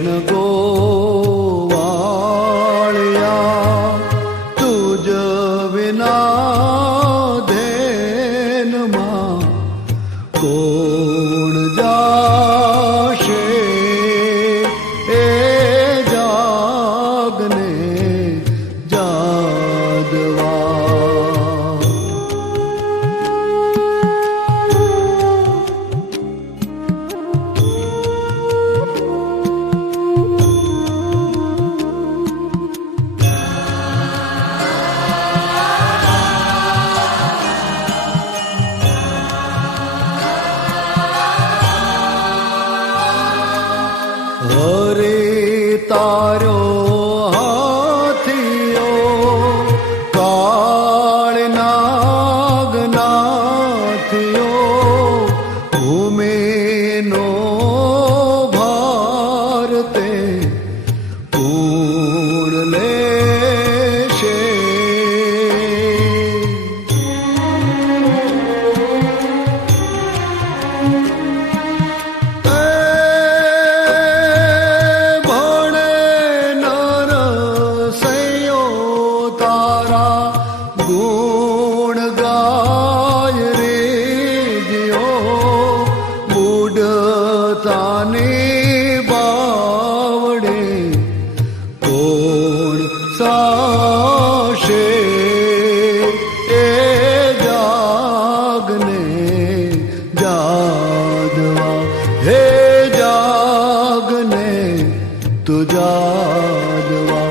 Krishna ગોવાળિયા તુજ વિના ધેનમાં કોણ જાશે તારો ગુણ ગાય રે જીઓ બુડતાની બાવડે. કોણ સાશે એ જાગને જાદવા? હે જાગને તું જાદવા.